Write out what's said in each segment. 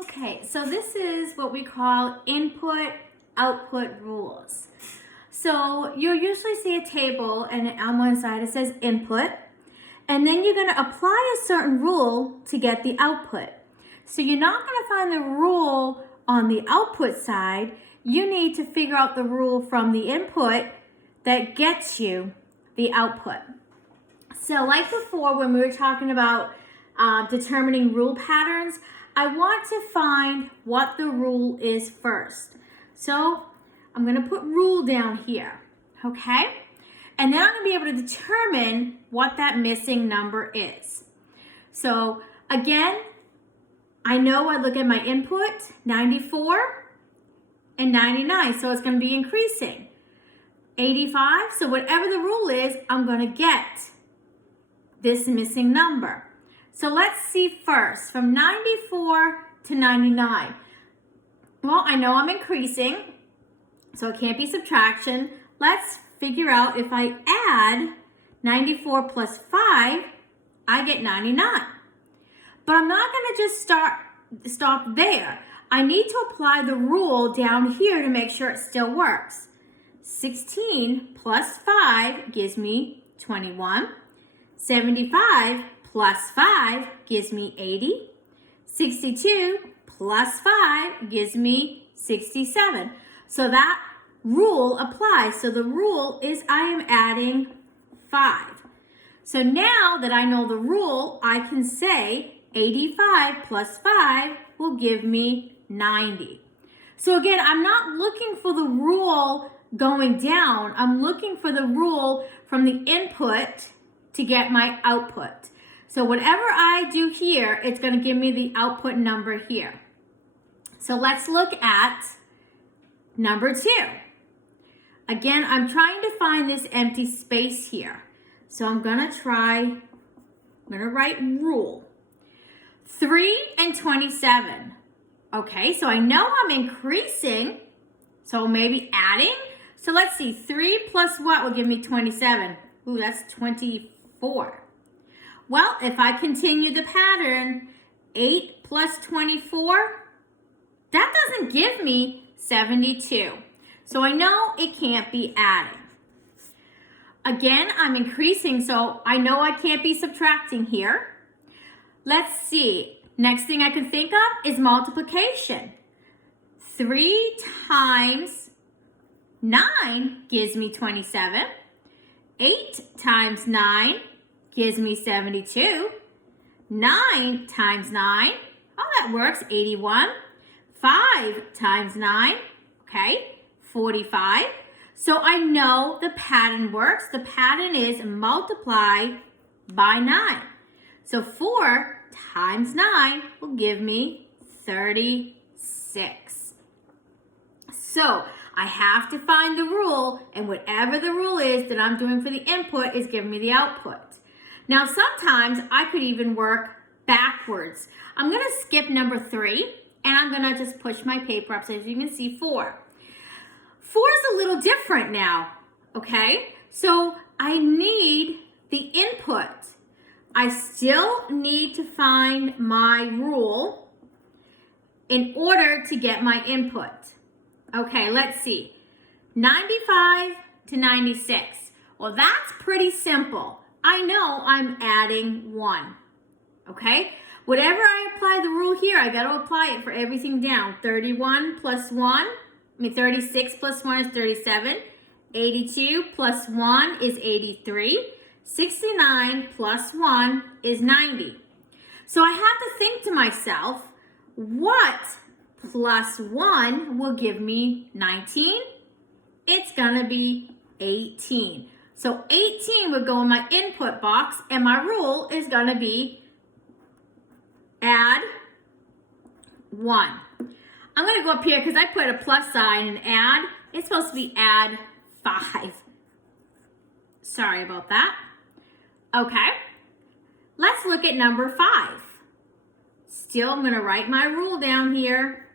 Okay, so this is what we call input-output rules. So you'll usually see a table and on one side it says input, and then you're going to apply a certain rule to get the output. So you're not going to find the rule on the output side. You need to figure out the rule from the input that gets you the output. So like before when we were talking about determining rule patterns, I want to find what the rule is first. So I'm going to put rule down here, okay? And then I'm going to be able to determine what that missing number is. So again, I know I look at my input, 94 and 99, so it's going to be increasing. 85, so whatever the rule is, I'm going to get this missing number. So let's see first, from 94 to 99. Well, I know I'm increasing, so it can't be subtraction. Let's figure out if I add 94 plus 5, I get 99. But I'm not going to just stop there. I need to apply the rule down here to make sure it still works. 16 plus 5 gives me 21. 75 plus 5 gives me 80. 62 plus 5 gives me 67. So that rule applies. So the rule is I am adding 5. So now that I know the rule, I can say 85 plus 5 will give me 90. So again, I'm not looking for the rule going down. I'm looking for the rule from the input to get my output. So whatever I do here, it's going to give me the output number here. So let's look at number 2. Again, I'm trying to find this empty space here. So I'm going to write rule. 3 and 27. Okay, so I know I'm increasing, so maybe adding. So let's see, 3 plus what will give me 27? Ooh, that's 24. Well, if I continue the pattern, 8 plus 24, that doesn't give me 72. So I know it can't be adding. Again, I'm increasing, so I know I can't be subtracting here. Let's see. Next thing I can think of is multiplication. 3 times 9 gives me 27. 8 times 9 gives me 72. 9 times 9, oh, that works, 81. 5 times 9, okay, 45. So I know the pattern works. The pattern is multiply by 9. So 4 times 9 will give me 36. So I have to find the rule, and whatever the rule is that I'm doing for the input is giving me the output. Now sometimes I could even work backwards. I'm going to skip number 3, and I'm going to just push my paper up so you can see 4. 4 is a little different now, okay? So I need the input. I still need to find my rule in order to get my input. Okay, let's see. 95 to 96. Well, that's pretty simple. I know I'm adding 1. Okay? Whatever I apply the rule here, I got to apply it for everything down. 31 plus 36 plus 1 is 37. 82 plus 1 is 83. 69 plus 1 is 90. So I have to think to myself, what plus 1 will give me 19? It's going to be 18. So 18 would go in my input box, and my rule is going to be add 1. I'm going to go up here because I put a plus sign and add. It's supposed to be add 5. Sorry about that. Okay, let's look at number 5. Still, I'm going to write my rule down here.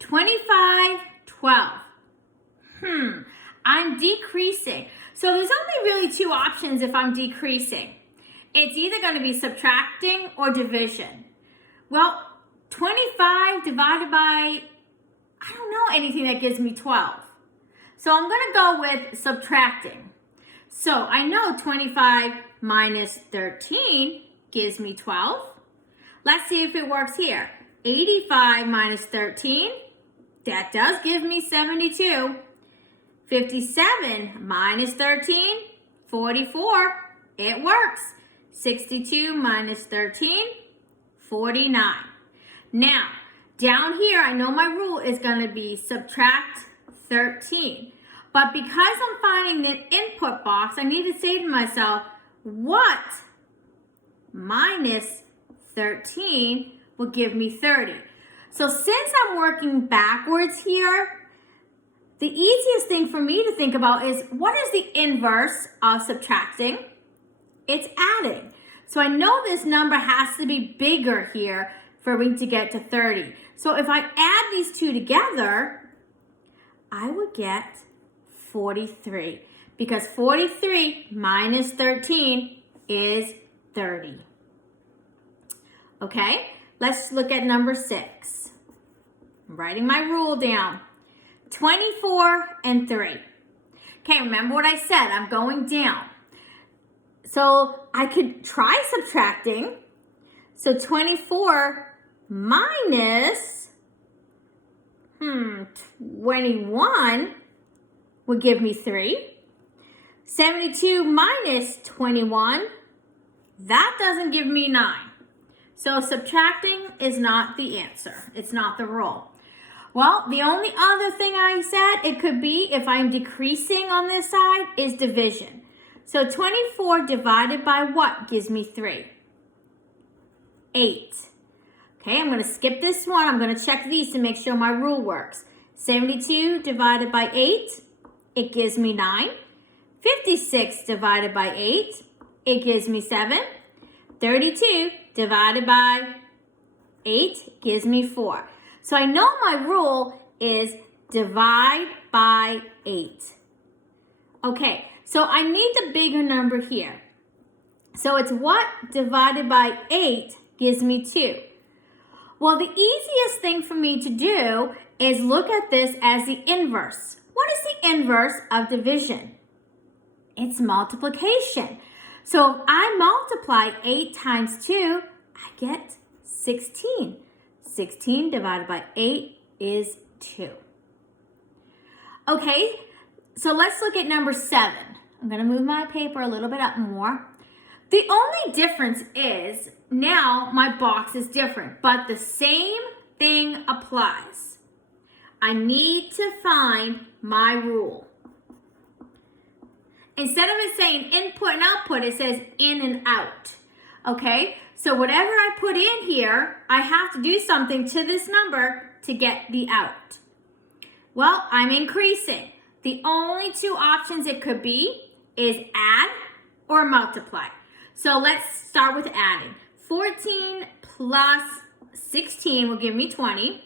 25, 12. I'm decreasing. So there's only really 2 options if I'm decreasing. it's either going to be subtracting or division. Well, 25 divided by, I don't know anything that gives me 12. So I'm going to go with subtracting. So I know 25 minus 13 gives me 12. Let's see if it works here. 85 minus 13, that does give me 72. 57 minus 13, 44. It works. 62 minus 13, 49. Now, down here, I know my rule is going to be subtract 13. But because I'm finding the input box, I need to say to myself, what minus 13 will give me 30? So since I'm working backwards here, the easiest thing for me to think about is, what is the inverse of subtracting? It's adding. So I know this number has to be bigger here for me to get to 30. So if I add these two together, I would get 43, because 43 minus 13 is 30. Okay, let's look at number 6. I'm writing my rule down. 24 and 3. Okay, remember what I said, I'm going down. So I could try subtracting. So 24 minus 21 would give me 3. 72 minus 21, that doesn't give me 9. So subtracting is not the answer. It's not the rule. Well, the only other thing I said it could be, if I'm decreasing on this side, is division. So 24 divided by what gives me 3? 8. Okay, I'm going to skip this one. I'm going to check these to make sure my rule works. 72 divided by 8, it gives me 9. 56 divided by 8, it gives me 7. 32 divided by 8 gives me 4. So I know my rule is divide by 8. Okay, so I need the bigger number here. So it's what divided by 8 gives me 2. Well, the easiest thing for me to do is look at this as the inverse. What is the inverse of division? It's multiplication. So if I multiply 8 times 2, I get 16. 16 divided by 8 is 2. Okay, so let's look at number 7. I'm going to move my paper a little bit up more. The only difference is now my box is different, but the same thing applies. I need to find my rule. Instead of it saying input and output, it says in and out. Okay, so whatever I put in here, I have to do something to this number to get the out. Well, I'm increasing. The only two options it could be is add or multiply. So let's start with adding. 14 plus 16 will give me 20.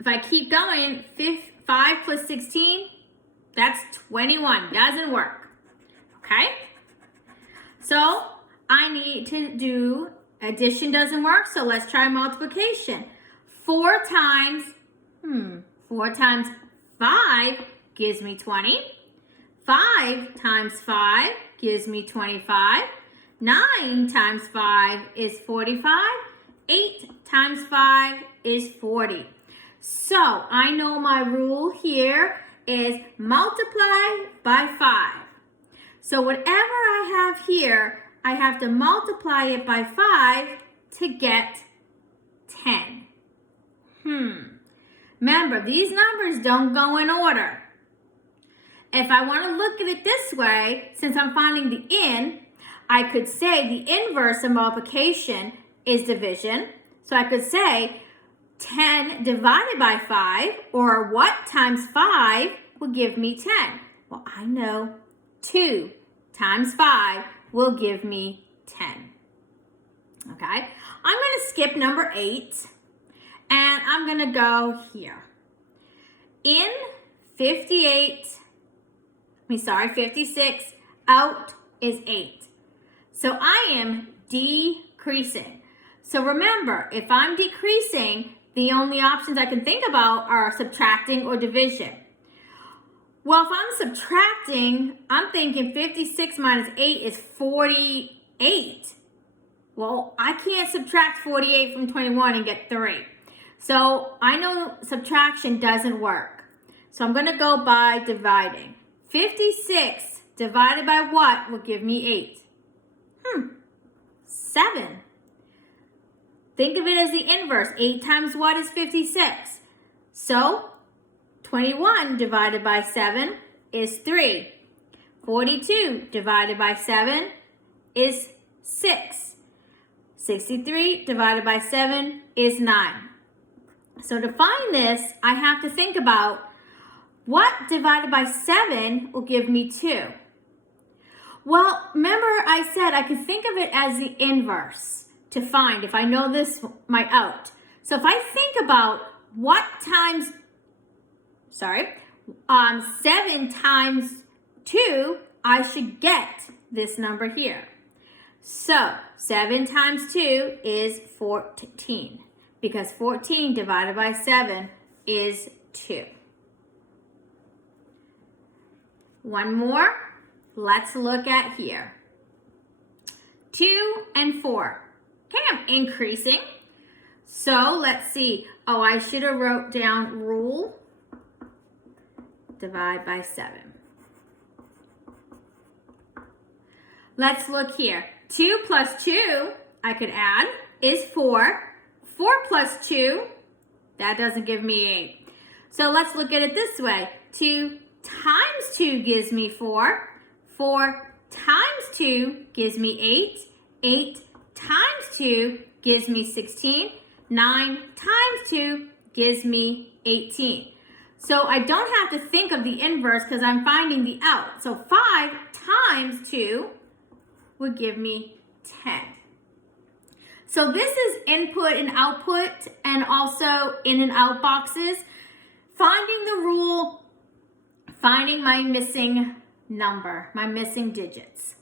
If I keep going, 5 plus 16, that's 21. Doesn't work. Okay? So I need to do addition. Doesn't work, so let's try multiplication. 4 times 5 gives me 20. 5 times 5 gives me 25. 9 times 5 is 45. 8 times 5 is 40. So I know my rule here is multiply by 5. So whatever I have here, I have to multiply it by 5 to get 10. Remember, these numbers don't go in order. If I want to look at it this way, since I'm finding the in, I could say the inverse of multiplication is division. So I could say 10 divided by 5, or what times 5 will give me 10? Well, I know 2 times 5 will give me 10. Okay, I'm going to skip number 8, and I'm going to go here. In 56, out is 8. So I am decreasing. So remember, if I'm decreasing, the only options I can think about are subtracting or division. Well, if I'm subtracting, I'm thinking 56 minus 8 is 48. Well, I can't subtract 48 from 21 and get 3. So I know subtraction doesn't work. So I'm going to go by dividing. 56 divided by what will give me 8? 7. Think of it as the inverse. 8 times what is 56? So 21 divided by 7 is 3. 42 divided by 7 is 6. 63 divided by 7 is 9. So to find this, I have to think about what divided by 7 will give me 2. Well, remember I said I could think of it as the inverse to find if I know this, my out. So if I think about what times, 7 times 2, I should get this number here. So 7 times 2 is 14 because 14 divided by 7 is 2. One more. Let's look at here. 2 and 4. Okay, I'm increasing. So let's see. Oh, I should have wrote down rule. Divide by 7. Let's look here. 2 plus 2, I could add, is 4. 4 plus 2, that doesn't give me 8. So let's look at it this way. 2 times 2 gives me 4. 4 times 2 gives me 8. 8 times 2 gives me 16. 9 times 2 gives me 18. So I don't have to think of the inverse because I'm finding the out. So 5 times 2 would give me 10. So this is input and output and also in and out boxes. Finding the rule, finding my missing number, my missing digits.